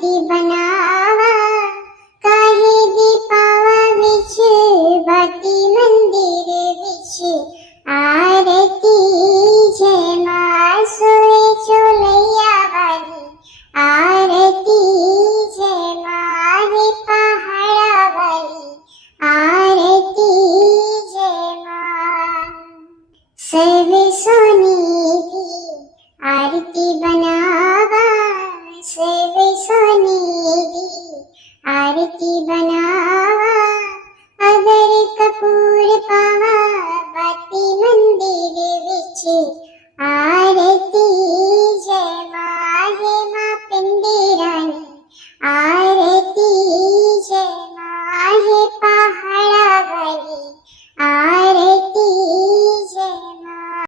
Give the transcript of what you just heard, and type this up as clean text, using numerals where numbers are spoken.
आरती बनावा काहे दीपावा विच बाती मंदिर विच आरती जय मां सोए चोलैया वाली आरती जय मां रे पहाड़ा वाली आरती जय मां सर्वे सोनी दी आरती बनावा सर्वे सोनी दी आरती बनावा अगर कपूर पावा बाती मंदिर विच आरती जय मां हे मां पिंडी रानी आरती जय मां हे पहाड़ा वाली आरती